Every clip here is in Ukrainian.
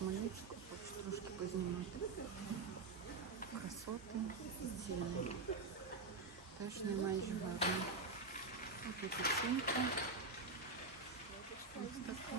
Хмельницьку, хочу трошки познімати. Красоти і ціни. Теж не менш гарно. Ось тут оцінка. Ось така.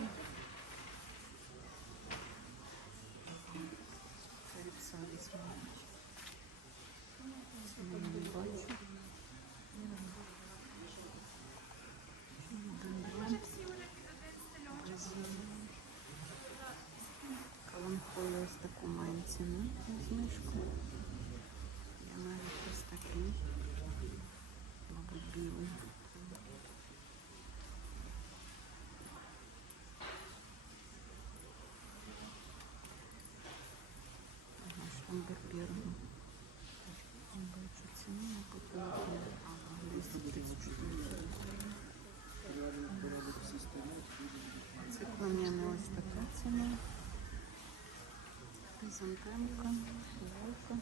Хризантемка, фіалка.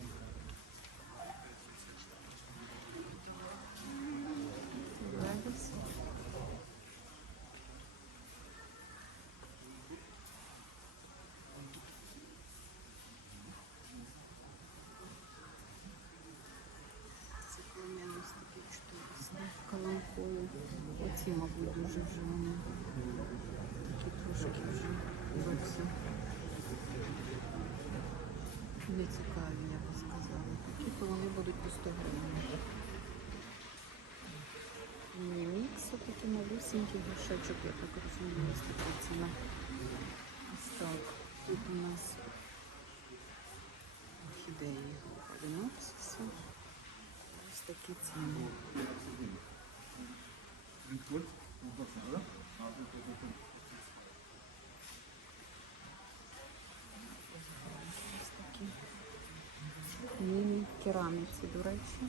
Вегас. Циклоняна ось такі 400. Каланхою. Оці, мабуть, дуже вже вони. Такі трошки вже зовсім. Не цікаві, я би сказала. Такі то вони будуть по 100 гривень. Міні-мікс, такі малюсенькі горшечок, я так розумію, ось така ціна. Ось так. Тут у нас орхідеї фаленопсиси. Ось такі ціни. Ось такі. Міні кераміці, до речі.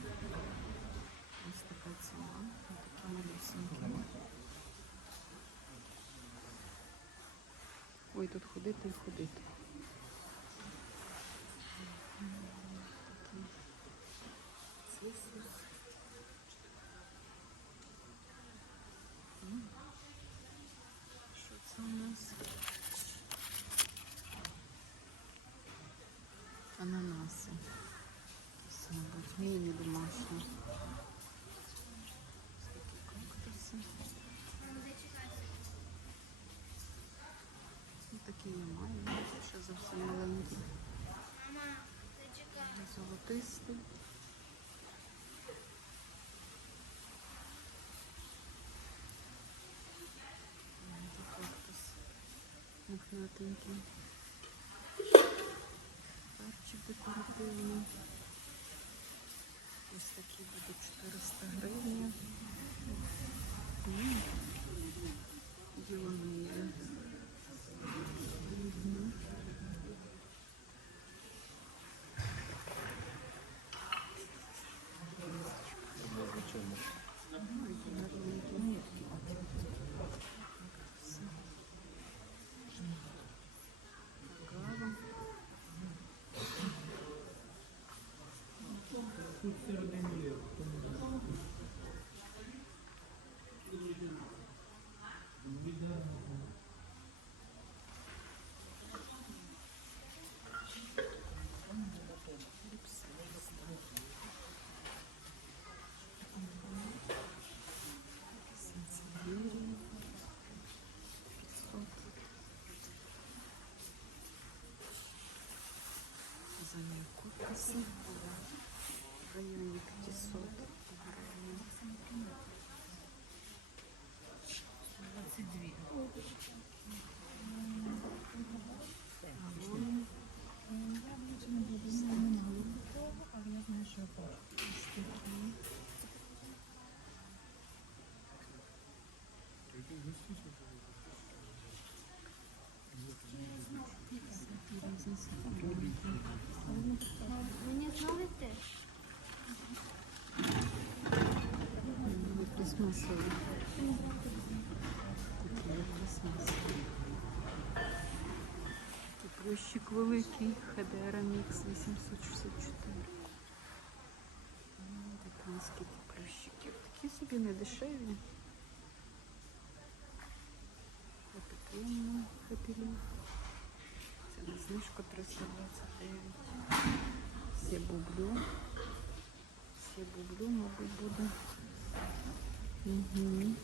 Ось така ціна. Ось такі малюсенькі. Ой, тут ходити і ходити. Такі. Цисус. М. Що це у нас? Ананаси. Якісь, мабуть, міні домашні. Ось такі кактуси. Ось такі я маю. Ще зовсім маленькі. Золотистий. Маленький кактус. Мохнатенький. Перчик декоративний. Ось такі будуть 400 гривень. М, Діонизи. Мгм. Ой, гарненькі. Все. Кава. Сенсибілі. 500. Курткаси. В районі 500 гривень. 22. Авон. Ось площик великий, Хедера Мікс 864. М, Тут вон скільки плющиків. Такі собі не дешеві. Фотоприймно, фотелю. Це Знижка 329. Все бублю. Все бублю, мабуть, буде. Угу.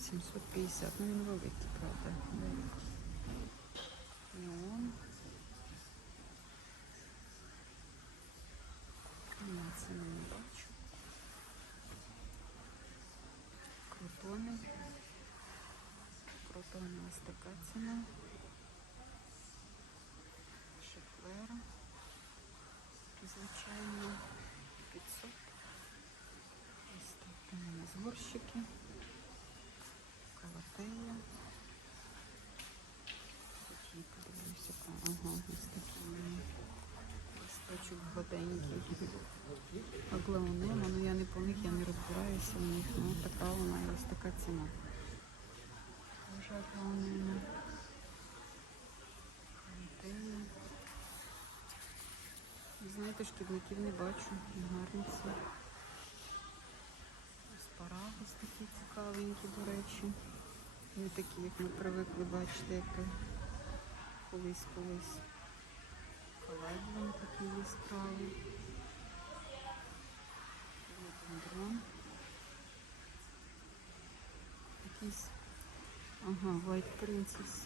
750. Ну він великий, правда. Великий. Неон. Я ціни не бачу. Крутони. Крутони ось така. Звичайно. 500. Ось так там у горщики. Калатея. Такі. Ага, ось такі. вони. Листочок гладенький. Аглеонема, ну я не по них, я не розбираюся в них. Ну така вона і ось така ціна. Аглеонема. Калатея. Знаєте, шкідників не бачу. Гарні ці. Аспарагус такі цікавенькі, до речі. Не такі, як ми привикли бачити, як колись колись. Колеблем такий яскравий. Рhododendron. Якийсь. Ага, White Princess.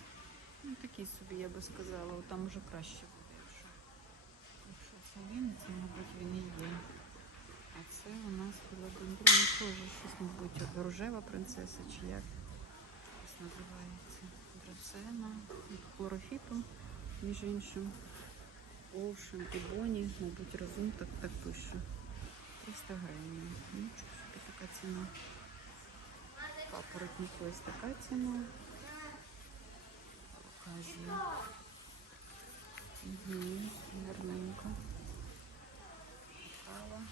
Ну, такий собі, я би сказала, там вже краще буде, якщо. Якщо це він, це, мабуть, він і є. А це у нас філодендрон теж щось, мабуть, рожева принцеса чи як ось називається. Драцена, від між іншим. Оушен і Боні, мабуть, разом так, так пише. 300 гривень. Нічого собі така ціна. Папоротник ось така ціна. Оказія. Угу, гарненько. Кава.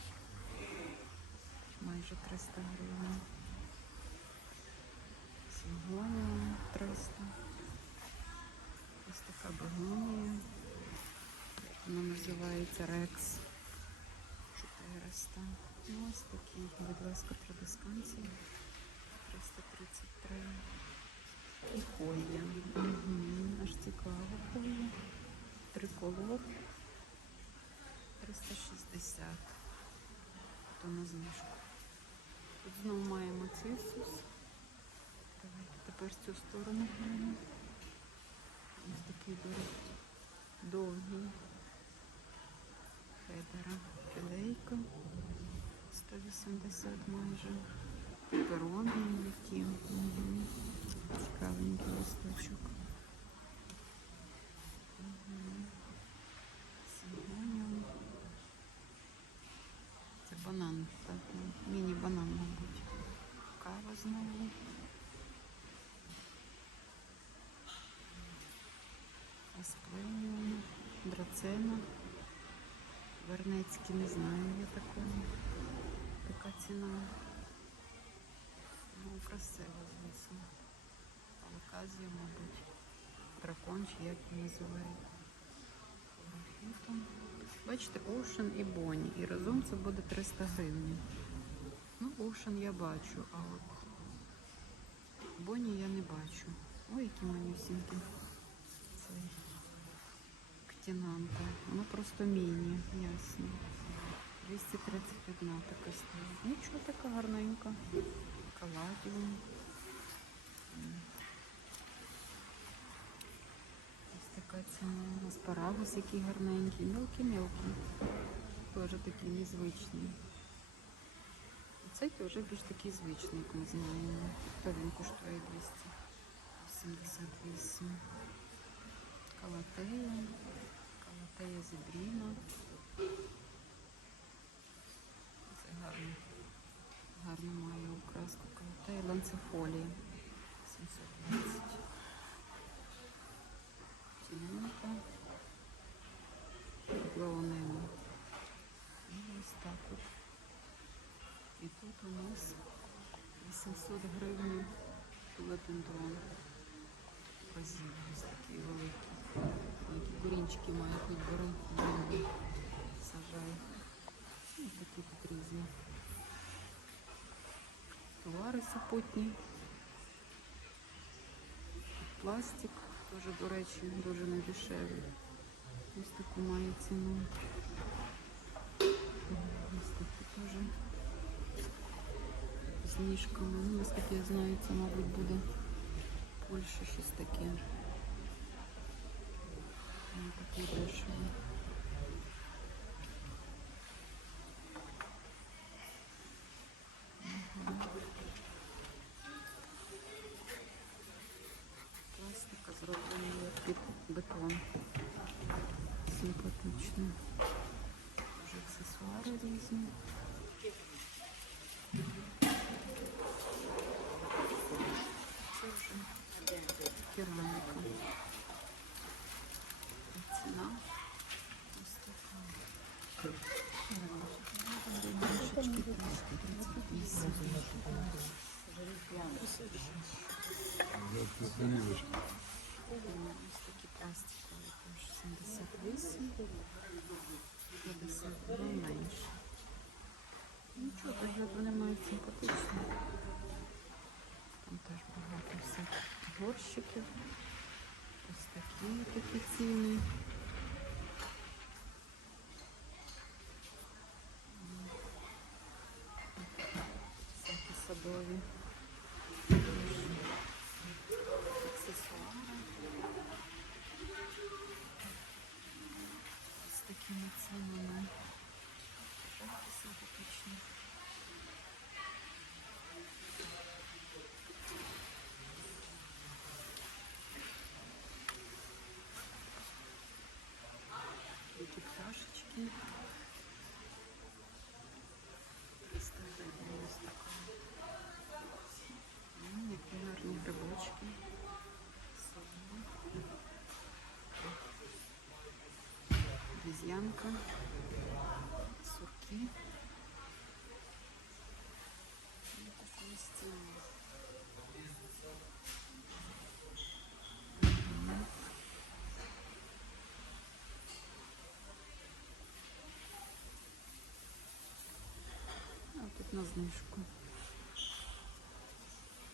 Майже 300 гривень. Сігонія 300. Ось така бегонія. Вона називається Рекс 400. Ну, ось такий, будь ласка, традисканції 333. І хвоя. Угу. Аж цікаво хвоя. Триколор 360. То на знижку. Тут знову маємо цисус. Давайте тепер цю сторону глянемо. Ось такий беруть довгий. Федера філейка 180 майже. Перони які. Цікавенький листочок. Угу. Сигоніум. Це банан, так, ну, міні-банан, мабуть. Кава знову. Асплениум, драцена. Вернецький не знаю я такого. Така ціна. Ну, красиво, звісно. Алаказія, мабуть. Дракон, чи як її називають. Бачите, Ocean і Bonnie. І разом це буде 300 гривень. Ну, Ocean я бачу, а от Bonnie я не бачу. Ой, які манюсінькі. Цей ктінанка. Воно просто міні, ясно. 231 така стоїть. Нічого така гарненька. Каладіум. Ось така ціна. Аспарагус який гарненький. Мілкий-мілкий. Теж такий незвичний. Цей вже більш такий звичний, як ми знаємо. То він коштує 288. Калатея. Калатея зебріна. Це гарно. Гарно має окраску калатея. Ланцефолія. 720. Цінинка. Глаонема. І ось так от. І тут у нас 800 гривень філодендрон. Базил ось такий великий. Які корінчики мають, хоч бери, бери, сажай. Ось такі тут різні. Товари супутні. Пластик. Теж, до речі, дуже не дешеві. Ось таку має ціну. Ось такі теж з ніжками. Ну, наскільки я знаю, це, мабуть, буде Польща щось таке. Не таке дешеве. Пластика зроблена як під бетон. Симпатично. Вже аксесуари різні. Такі пластикові теж 78, 52 менше. Нічого, вигляд вони мають симпатичний. Там теж багато всяких горщиків. Ось такі такі ціни. Гарні грибочки. Обезьянка. Сурки. на знижку.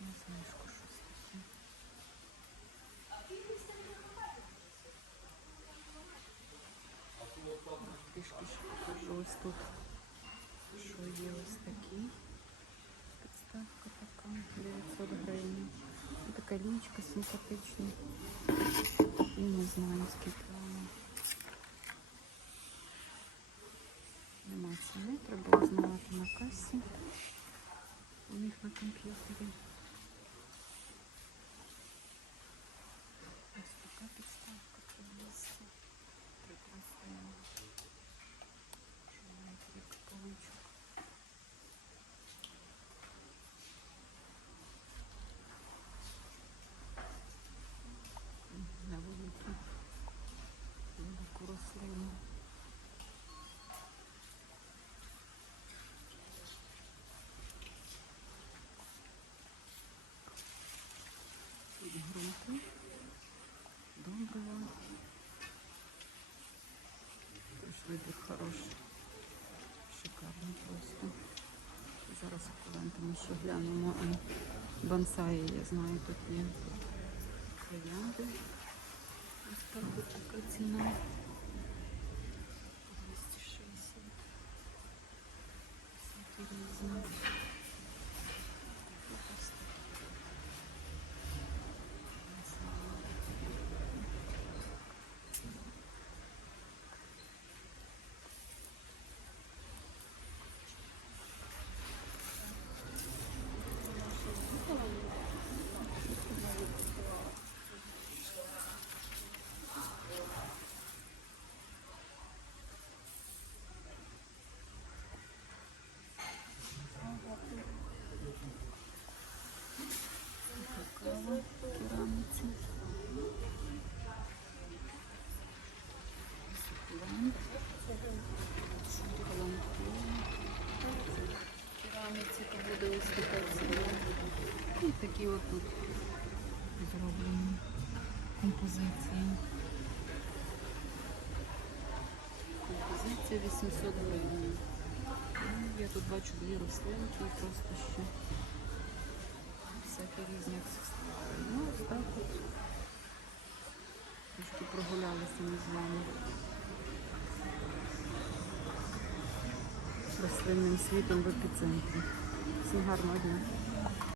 На знижку щось таке. Трішки ще покажу ось тут, що є ось такі. Підставка така, 900 гривень. Ось така лічка симпатична. І не знаю, скільки на касі. У них на комп'ютері. Глянемо. Бонсаї, я знаю, тут є троянди. Ось так така ціна. 260. Всякі різні. Тут ось такі. Кава в кераміці. Сукулент. Сукулент. В кераміці то буде ось така ціна. І такі от тут зроблені композиції. Композиція 800 гривень. Ну, Я тут бачу дві рослинки просто ще всякі різні аксесуари. Ну, ось так от. прогулялися ми з вами. Рослинним світом в епіцентрі. Всім гарного дня.